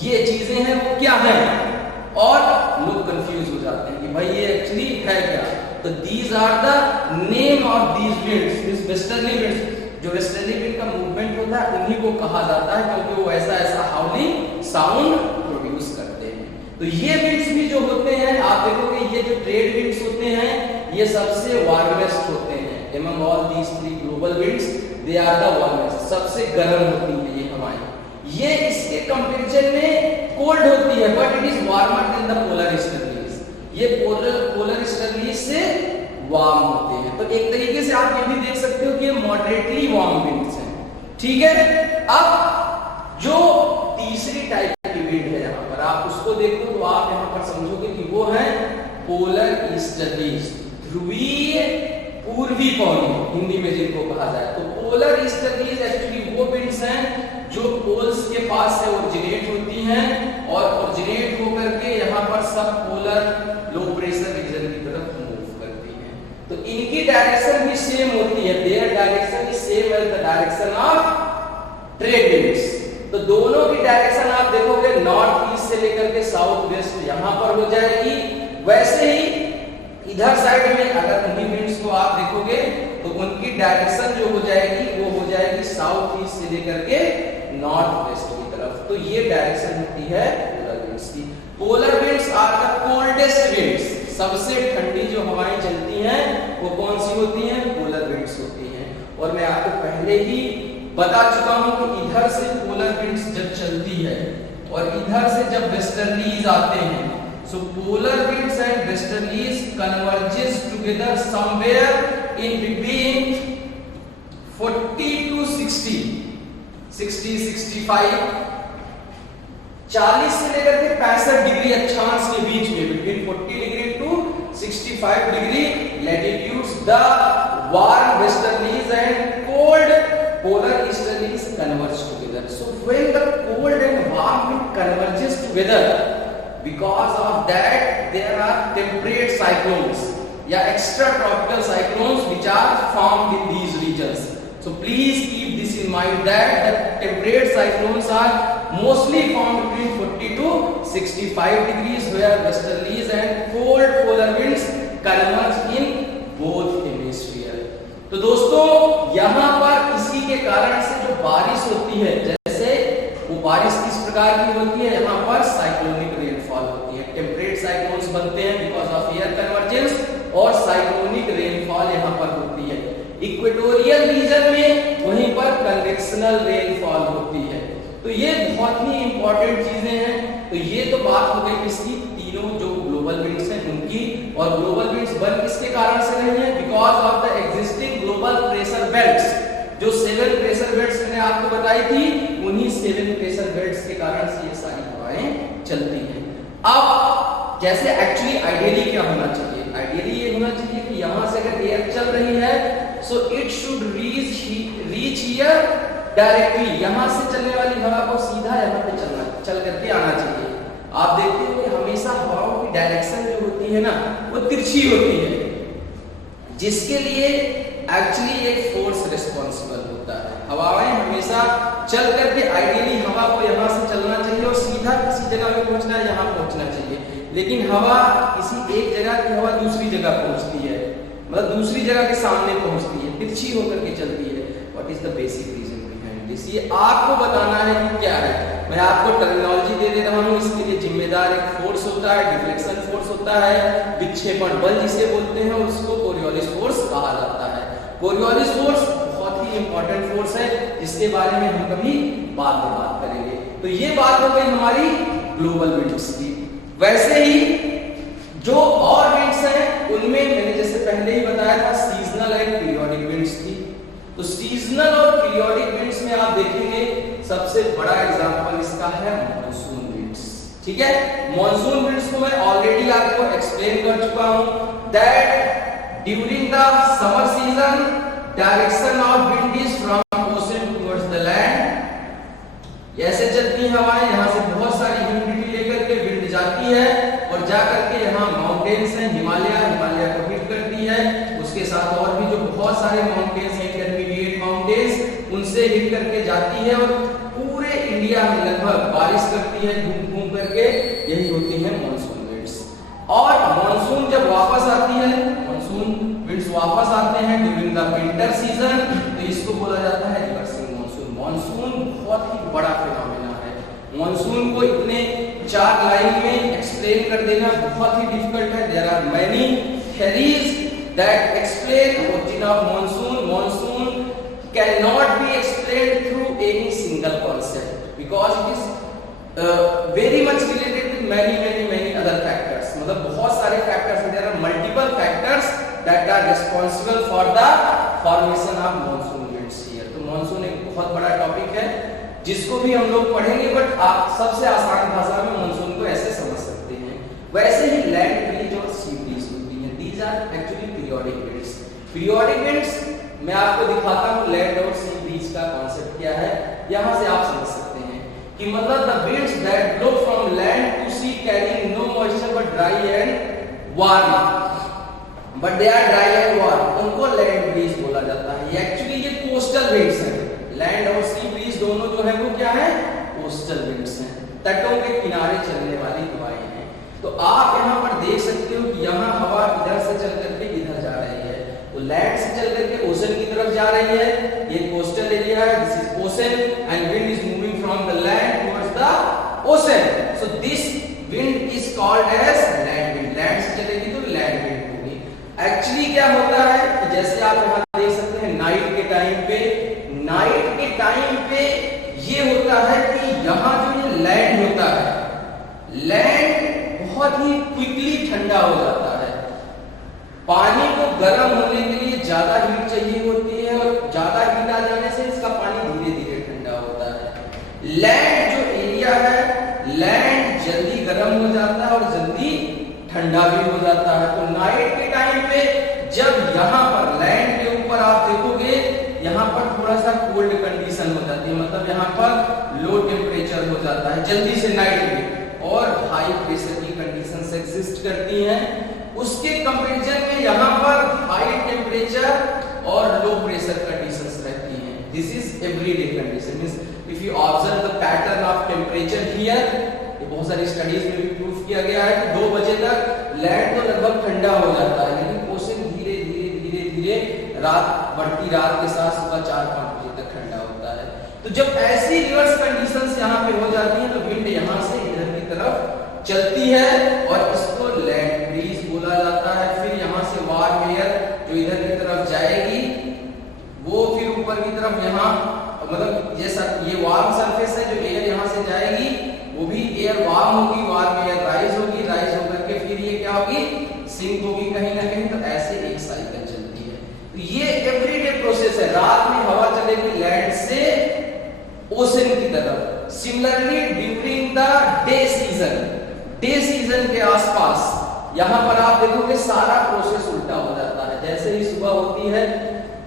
ये चीजें हैं वो क्या हैं, और लोग कंफ्यूज हो जाते हैं कि भाई ये एक्चुअली है क्या। तो these are the name of these winds, this westerly winds, जो वेस्टर्ली विंड का मूवमेंट होता है उन्हीं को कहा जाता है, क्योंकि वो ऐसा ऐसा हाउलिंग साउंड प्रोड्यूस करते हैं। तो ये विंड्स भी जो होते हैं, आप देखोगे ये जो ट्रेड विंड्स होते हैं ये सबसे वार्मेस्ट होते हैं, among all these three global winds they are the warmest, सबसे गर्म होती है ये हवाएं। ये इसके कंपैरिजन में कोल्ड होती है, but it is warmer than the polar easterlies, ये पोलर ईस्टर्लीज से वार्म होते हैं। तो एक तरीके से आप ये भी देख सकते हो कि ये मॉडरेटली वार्म विंड्स हैं, ठीक है। अब जो तीसरी टाइप की विंड है यहाँ पर आप उसको देखो तो आप यहाँ पर समझोगे कि वो है पोलर ईस्टर्लीज, ध्रुवीय पूर्वी पवनी हिंदी में जिनको कहा जाए। तो पोलर ईस्टर्लीज एक्चुअली वो विंड्स हैं जो पोल्स के पास से ओरिजिनेट होती हैं और ओरिजिनेट होकर के यहाँ पर सब पोलर लो प्रेशर रीजन की तरफ मूव करती हैं। तो इनकी डायरेक्शन भी सेम होती है, their direction is same as the direction of trade winds. तो दोनों की डायरेक्शन आप देखोगे नॉर्थ ईस्ट से लेकर के साउथ वेस्ट यहाँ पर हो जाएगी। वैसे ही इधर साइड में अगर उन्हीं विंड्स को आप देखोगे तो उनकी डायरेक्शन जो हो जाएगी वो हो जाएगी साउथ ईस्ट से लेकर के नॉर्थ वेस्ट की तरफ। तो ये डायरेक्शन होती है पोलर विंड्स की। Polar winds are the coldest winds, सबसे ठंडी जो हवाएं चलती हैं वो कौन सी होती हैं, पोलर विंड्स होती हैं। और मैं आपको पहले ही बता चुका हूं कि इधर से पोलर विंड्स जब चलती है और इधर से जब वेस्टर्लीज आते हैं, so polar winds and westerlies converges together somewhere in between 40 to 60 65 40 से लेकर के 65 डिग्री अक्षांश के बीच में, between 40 degree to 65 degree latitudes, the warm westerlies and cold polar easterlies converge together. So when the cold and warm wind converges together, because of that there are temperate cyclones या extra tropical cyclones which are formed in these regions. So please keep this in mind that the temperate cyclones are mostly formed between 40 to 65 degrees where westerlies and cold polar winds converge in both hemisphere. तो दोस्तों यहाँ पर इसी के कारण से जो बारिश होती है, जैसे वो बारिश किस प्रकार की होती है, यहाँ पर साइक्लोनिक रेनफॉल होती है, टेम्परेट साइक्लोन्स बनते हैं बिकॉज ऑफ एयर कन्वर्जेंस, और साइक्लोनिक रेनफॉल यहाँ पर होती है। इक्वेटोरियल रीजन में वहीं पर कन्वेक्शनल रेनफॉल होती है। तो ये बहुत ही इंपॉर्टेंट चीजें हैं। तो ये तो बात हो गई किसकी, तीनों जो ग्लोबल विंड्स हैं उनकी। और ग्लोबल विंड्स बन किसके कारण से रही हैं, because of the existing global pressure belts. जो 7 प्रेशर बेल्ट्स मैंने आपको बताई थी, उन्हीं 7 प्रेशर बेल्ट्स के कारण से ये सारी हवाएं चलती हैं। अब जैसे एक्चुअली आइडियली क्या होना चाहिए, आइडियली ये होना चाहिए कि यहां से अगर एयर चल रही है so it should reach here directly, यहां से चलने वाली हवा को सीधा यहां पे चल करके आना चाहिए। आप देखते हो कि हमेशा हवाओं की डायरेक्शन जो होती है ना वो तिरछी होती है, जिसके लिए एक्चुअली एक फोर्स रिस्पॉन्सिबल होता है। हवाएं हमेशा चल करके आइडियली हवा को यहाँ से चलना चाहिए और सीधा किसी जगह पे पहुंचना है, यहाँ पहुंचना चाहिए, लेकिन हवा किसी एक जगह की हवा दूसरी जगह पहुंचती है, मतलब दूसरी जगह के सामने पहुंचती है, तिरछी होकर के चलती है। What is the basic reason behind this, ये आपको बताना है कि क्या है। मैं आपको टर्मिनोलॉजी दे दे रहा हूँ, इसके लिए जिम्मेदार एक फोर्स होता है, डिफ्लेक्शन फोर्स होता है, विक्षेपण बल जिसे बोलते हैं, उसको कोरियोलिस फोर्स कहा जाता है। कोरियोलिस फोर्स बहुत ही इंपॉर्टेंट फोर्स है, जिसके बारे में हम कभी बाद में बात करेंगे। तो ये बात हो गई हमारी ग्लोबल विंड्स की। वैसे ही जो और विंड्स हैं उनमें मैंने जैसे पहले ही बताया था सीजनल एंड पीरियोडिक विंड्स थी। तो सीजनल और पीरियोडिक विंड्स में आप देखेंगे सबसे बड़ा एग्जांपल इसका है मॉनसून विंड्स। ठीक है, मॉनसून विंड्स को मैं ऑलरेडी आपको एक्सप्लेन कर चुका हूं that during the summer season direction of wind is from ocean towards the land. ऐसे चलती है हवाएं, यहां से बहुत सारी ह्यूमिडिटी लेकर के विंड जाती है और जाकर के यहाँ माउंटेन्स हैं, हिमालय को हिट करती है, उसके साथ और भी जो बहुत सारे माउंटेन्स हैं, इंटरमीडिएट माउंटेन्स, उनसे हिट करके जाती है और पूरे इंडिया में लगभग बारिश करती है घूम घूम करके। यही होती है मॉनसून विंड्स। और मॉनसून जब वापस आती है, मॉनसून विंड्स वापस आते हैं ड्यूरिंग द विंटर सीजन, तो इसको बोला जाता है रिवर्सिंग मॉनसून। मॉनसून बहुत ही बड़ा फिनोमेना है। मॉनसून को इतने 4 लाइन में एक्सप्लेन कर देना बहुत ही डिफिकल्ट है। There are many theories that explain origin of monsoon. Monsoon can not be explained through any single concept because it is very much related with many other factors। मतलब बहुत सारे factors हैं, there are multiple factors that are responsible for the formation of monsoon winds here. तो monsoon एक बहुत बड़ा topic है जिसको भी हम लोग पढ़ेंगे, बट आप सबसे आसान भाषा में मॉनसून को ऐसे समझ सकते हैं। वैसे ही लैंड ब्रीज और सी ब्रीज होती हैं, these are actually periodic winds. Periodic winds मैं आपको दिखाता हूं लैंड और सी ब्रीज का कांसेप्ट क्या है, यहां से आप समझ सकते हैं कि मतलब the winds that blow from land to sea carrying no moisture but dry and warm, but they are dry and warm, उनको लैंड ब्रीज बोला जाता है। एक्चुअली ये कोस्टल विंड्स हैं, लैंड और सी ब्रीज दोनों जो है वो क्या है, कोस्टल विंड्स हैं, तटों के किनारे चलने वाली हवाएं हैं। तो आप यहाँ पर देख सकते हो कि यहाँ हवा इधर से चल करके इधर जा रही है, तो लैंड से चल करके ओशन की तरफ जा रही है, ये कोस्टल एरिया है, this is ocean and wind is moving from the land towards the ocean, so this wind is called as land wind. Land से चलेगी तो लैंड विंड होगी। एक्चुअली क्या होता है कि जैसे आप यहाँ देख सकते हैं नाइट के टाइम पे ये होता है कि यहाँ जो ये लैंड होता है, लैंड बहुत ही क्विकली ठंडा हो जाता है। पानी को गर्म होने के लिए ज्यादा हीट चाहिए होती है और ज्यादा हीट आ जाने से इसका पानी धीरे धीरे ठंडा होता है। लैंड जो एरिया है, लैंड जल्दी गर्म हो जाता है और जल्दी ठंडा भी हो जाता है। तो नाइट के टाइम पे जब यहाँ पर लैंड के ऊपर आप देखोगे यहाँ पर थोड़ा सा कोल्ड कंडीशन हो जाती है, मतलब यहाँ पर लो टेम्परेचर हो जाता है जल्दी से नाइट में, और हाई प्रेशर की कंडीशंस एग्जिस्ट करती हैं। उसके कंपैरिजन में यहाँ पर हाई टेम्परेचर और लो प्रेशर कंडीशंस रहती हैं। This is everyday condition. Means if you observe the pattern of temperature here, ये बहुत सारी स्टडीज में भी प्रूफ किया गया है कि 2 बजे तक लैंड तो लगभग ठंडा हो जाता है, लेकिन ओशन धीरे धीरे रात बढ़ती रात के साथ सुबह 4-5 बजे तक ठंडा होता है। तो जब ऐसी रिवर्स कंडीशंस यहाँ पे हो जाती हैं तो विंड यहाँ से इधर की तरफ चलती है और इसको लैंड ब्रीज बोला जाता है। फिर यहाँ से वार्म एयर जो इधर की तरफ जाएगी वो फिर ऊपर की तरफ यहाँ, मतलब जैसा ये वार्म सरफेस है, जो एयर यहाँ से जाएगी वो भी एयर वार्म होगी, वार्म एयर राइज होकर के फिर ये क्या होगी, सिंक होगी कहीं ना कहीं। तो ऐसे एक साइकिल चलती है। तो ये एवरीडे प्रोसेस है। रात में हवा चलेगी लैंड से ओशन की तरफ। Similarly during the day season के आसपास यहाँ पर आप देखोगे सारा प्रोसेस उल्टा हो जाता है। जैसे ही सुबह होती है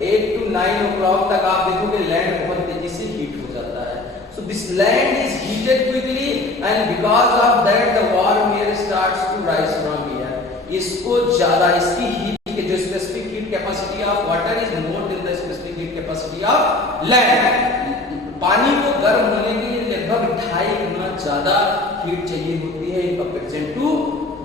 8 to 9 o'clock तक आप देखोगे लैंड बहुत तेजी से हीट हो जाता है। So this land is heated quickly and because of that the warm air starts to rise from here. इसको ज्यादा इसकी हीट के जो specific heat capacity of water is more than the specific heat capacity of land. पानी को गर्म होने के लिए लगभग 2.5 गुना ज्यादा हीट चाहिए होती है इन कंपैरिजन टू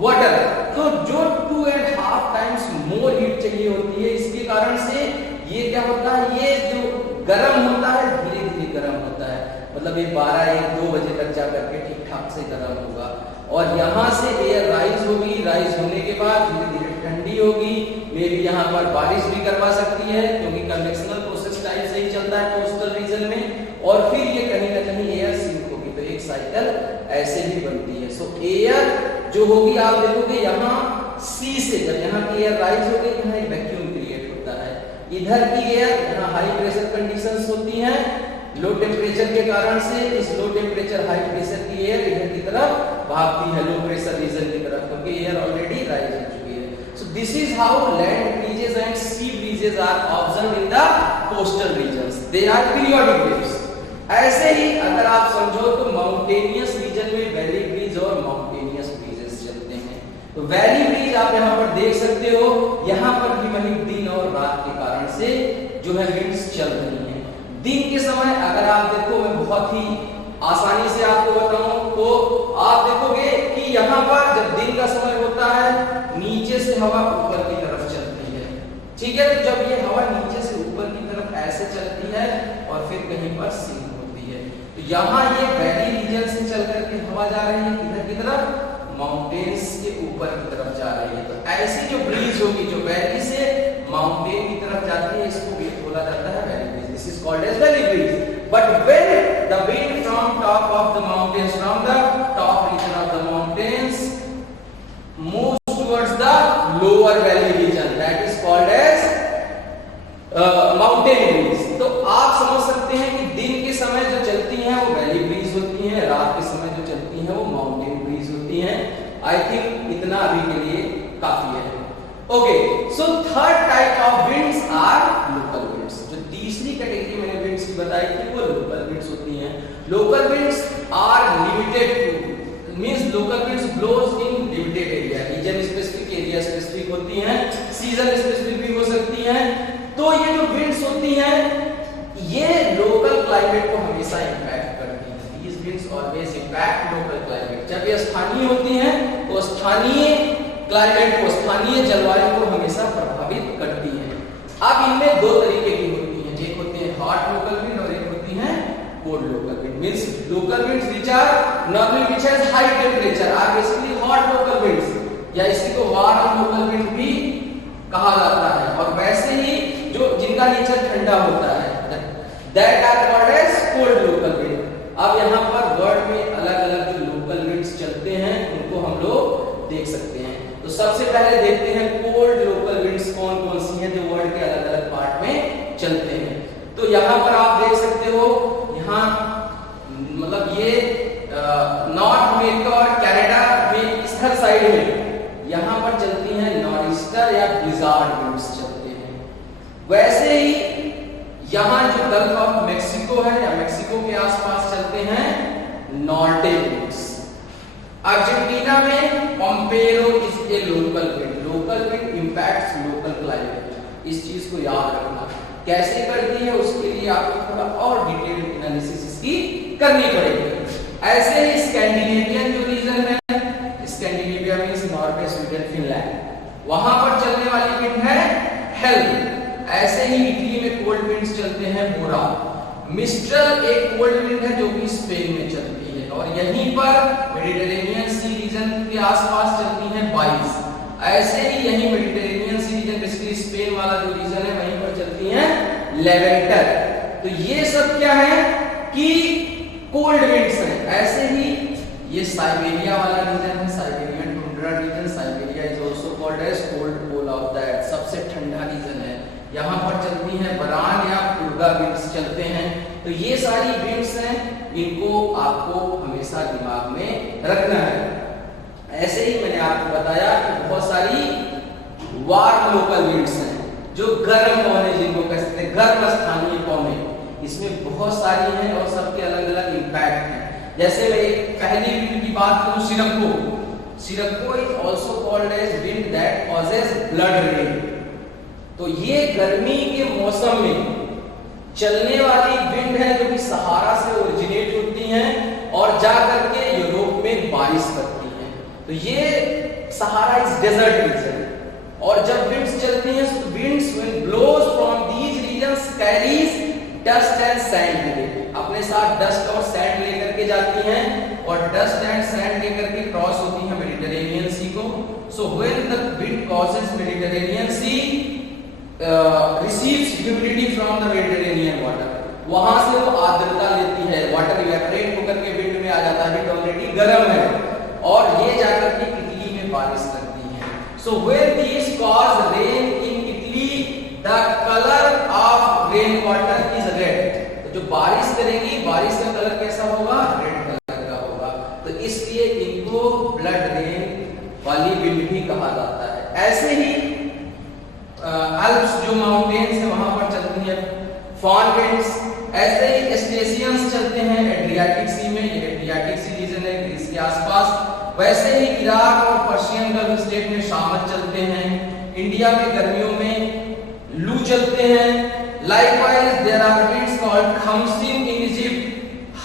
वाटर। तो जो 2.5 टाइम्स मोर हीट चाहिए होती है, इसके कारण से ये क्या होता है, ये जो गर्म होता है धीरे धीरे गर्म होता है। मतलब ये 12-1-2 बजे तक जाकर के ठीक ठाक से गर्म होगा और यहाँ से एयर राइज होगी। राइज होने के बाद धीरे धीरे ठंडी होगी। मे भी यहाँ पर बारिश भी करवा सकती है क्योंकि कन्वेक्शनल प्रोसेस टाइप से ही चलता है कोस्टल रीजन में। और फिर ये कहीं ना कहीं एयर सिंक होगी, तो एक साइकिल ऐसे ही बनती है। सो एयर जो होगी आप देखोगे यहाँ सी से, जब यहाँ की एयर राइज होगी यहाँ एक वैक्यूम क्रिएट होता है। इधर की एयर यहाँ हाई प्रेशर कंडीशंस होती हैं लो टेम्परेचर के कारण से। इस लो टेम्परेचर हाई प्रेशर की एयर इधर की तरफ भागती है लो प्रेशर रीजन की तरफ, क्योंकि एयर ऑलरेडी राइज हो चुकी है। So this is how land breezes and sea breezes are observed in the coastal regions. They are periodic waves. ऐसे ही अगर आप समझो तो माउंटेनियस रीजन में वैली ब्रीज और माउंटेनियस ब्रीजेस चलते हैं। तो वैली ब्रीज आप यहाँ पर देख सकते हो, यहाँ पर भी वही दिन और रात के कारण से जो है विंड्स चल रही हैं। दिन के समय अगर आप देखो, मैं बहुत ही आसानी से आपको बताऊं तो आप देखोगे कि यहाँ पर जब दिन का समय होता है नीचे से हवा ऊपर की तरफ चलती है, ठीक है। तो जब ये हवा नीचे से ऊपर की तरफ ऐसे चलती है और फिर कहीं पर सिंक होती है, तो यहाँ ये वैली रीजन से चल करके हवा जा रही है किधर की तरफ, माउंटेन्स के ऊपर की तरफ जा रही है। तो ऐसी जो ब्रीज होगी जो वैली से माउंटेन की तरफ जाती है, इसको भी बोला जाता है valley breeze. This is called as valley breeze. But when the wind from top of the mountains, from the top region of the mountains moves towards the lower valley region, that is called as mountain breeze. तो आप समझ सकते हैं कि दिन के समय जो चलती हैं वो वैली ब्रीज होती हैं, रात के समय जो चलती हैं वो माउंटेन ब्रीज होती हैं। आई थिंक इतना अभी के लिए काफी है। Okay, so third type of winds are local winds. जो तीसरी कैटेगरी मैंने विंड्स की बताई थी वो लोकल विंड्स होती हैं। Local winds are limited to, means local winds blows in limited area, region specific, area specific होती हैं, सीजन स्पेसिफिक भी हो सकती हैं। तो ये जो विंड्स होती हैं ये लोकल क्लाइमेट को हमेशा इंपैक्ट करती हैं। These winds always impact local climate। जब ये स्थानीय होती हैं तो स्थानीय क्लाइमेट को, स्थानीय जलवायु को हमेशा प्रभावित करती हैं। अब इनमें दो तरीके की होती हैं, एक होती है हॉट लोकल विंड और एक होती है cold local wind. Means local winds which are normally which has high temperature are basically hot local winds, या इसी को वार्म लोकल विंड भी कहा जाता है। और वैसे ही जो जिनका नेचर ठंडा होता है that are called as cold local wind. अब यहाँ पर वर्ल्ड में अलग अलग जो लोकल विंड्स चलते हैं उनको हम लोग देख सकते हैं। तो सबसे पहले देखते हैं कोल्ड लोकल विंड्स कौन कौन सी हैं जो वर्ल्ड के अलग अलग पार्ट में चलते हैं। तो यहाँ पर आप देख सकते हो, यहाँ मतलब ये नॉर्थ अमेरिका और कनाडा में इस हर साइड में यहाँ पर चलती हैं नॉर्'ईस्टर या ब्लिज़ार्ड विंड्स चलते हैं। वैसे ही यहाँ जो गल्फ ऑफ मेक्सिको है या मेक्सिको के आसपास चलते हैं नॉर्टे विंड्स। अर्जेंटीना में pampero is a local wind. Local wind impacts local climate. इस चीज को याद रखना, कैसे करती है उसके लिए आपको थोड़ा और डिटेल एनालिसिस इसकी करनी पड़ेगी। ऐसे ही स्कैंडिनेवियन जो रीजन है, Scandinavia means Norway, Sweden, Finland, वहां पर चलने वाली विंड है हेल। ऐसे ही इटली में कोल्ड विंड्स चलते हैं मोरा। मिस्ट्रल एक कोल्ड विंड है जो कि स्पेन में चलती है और यहीं पर मेडिटेरेनियन सी रीजन के आसपास चलती हैं बाइस। ऐसे ही यहीं मेडिटेरेनियन सी रीजन बेसिकली स्पेन वाला जो रीजन है वहीं पर चलती हैं लेवेंटर। तो ये सब क्या है कि कोल्ड विंड्स हैं। ऐसे ही ये साइबेरिया वाला रीजन है, Siberian tundra region. Siberia is also called as cold pole of the earth, सबसे ठंडा रीजन है। यहाँ पर चलती हैं बरान या दुर्गा विंड्स चलते हैं। तो ये सारी विंड्स हैं, इनको आपको हमेशा दिमाग में रखना है। ऐसे ही मैंने आपको बताया कि बहुत सारी वार्म लोकल विंड्स हैं, जो गर्म पवनें जिनको कहते हैं, गर्म स्थानीय पवनें, इसमें बहुत सारी हैं और सबके अलग अलग इंपैक्ट हैं। जैसे मैं एक पहली विंड की बात करूं, sirocco is also called as wind that causes blood rain. तो ये गर्मी के मौसम में चलने वाली विंड है, जो कि सहारा से ओरिजिनेट होती हैं और जाकर के यूरोप में बारिश करती हैं। तो ये सहारा इज डेजर्ट रीजन, और जब विंड्स चलती हैं, winds when blows from these regions carries dust and sand, अपने साथ डस्ट और सैंड लेकर के जाती हैं, और डस्ट एंड सैंड लेकर के क्रॉस होती है मेडिटेरेनियन सी को। So when the wind crosses Mediterranean sea receives humidity from the Mediterranean water, वहां से वो आर्द्रता लेती है, वाटर इवेपोरेट होकर के विंड में आ जाता है, विंड ऑलरेडी गर्म है, और ये जाकर के इटली में बारिश करती है। So when these cause rain in Italy, the colour of rain water is red. तो जो बारिश करेगी, बारिश का कलर कैसा होगा? रेड कलर का होगा। तो इसलिए इनको ब्लड रेन वाली विंड भी कहा जाता है। ऐसे ही अल्प्स जो माउंटेन्स है वहां पर चलती है फॉन विंड्स। ऐसे ही एस्टेशियंस चलते हैं एड्रियाटिक सी में, ये एड्रियाटिक सी रीजन है ग्रीस के आसपास। वैसे ही इराक और पर्शियन गल्फ स्टेट में शामल चलते हैं। इंडिया में गर्मियों में लू चलते हैं। Likewise there are winds called khamsin in Egypt,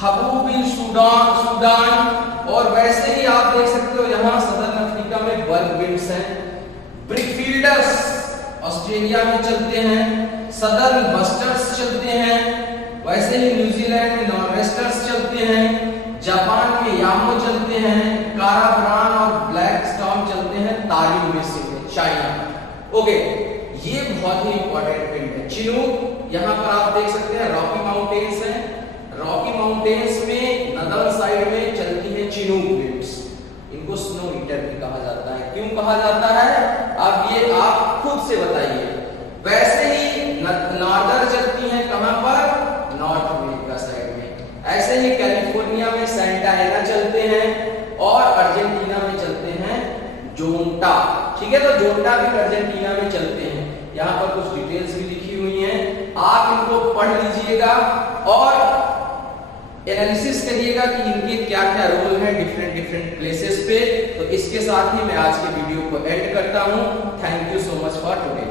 haboob in Sudan, और वैसे ही आप देख सकते हो यहाँ सदर्न अफ्रीका में बर्ग विंड्स हैं। ब्रिकफील्डर्स ऑस्ट्रेलिया में चलते हैं, सदर्न बस्टर्स चलते हैं, वैसे ही न्यूजीलैंड में नॉर्वेस्टर्स चलते हैं, जापान में यामो चलते हैं, काराब्रान और ब्लैक स्टॉर्म चलते हैं तारिम में से चाइना। ओके, ये बहुत ही इंपॉर्टेंट विंड है। चिनूक, यहाँ पर आप देख सकते हैं रॉकी माउंटेन्स हैं, रॉकी माउंटेन्स में नदर्न साइड में चलती है चिनूक विंड्स, इनको स्नो ईटर भी कहा जाता है। क्यों कहा जाता है, अब ये आप खुद से बताइए। वैसे ही नॉर्दर्न चलती है कहां पर? नॉर्थ अमेरिका साइड में। ऐसे ही कैलिफोर्निया में सैंटा एना चलते हैं, और अर्जेंटीना में चलते हैं जोंटा। ठीक है, तो जोंटा भी अर्जेंटीना में चलते हैं। यहाँ पर कुछ डिटेल्स भी लिखी हुई हैं, आप इनको पढ़ लीजिएगा और एनालिसिस करिएगा कि इनके क्या क्या रोल है डिफरेंट प्लेसेस पे। तो इसके साथ ही मैं आज के वीडियो को एंड करता हूं। Thank you so much for today.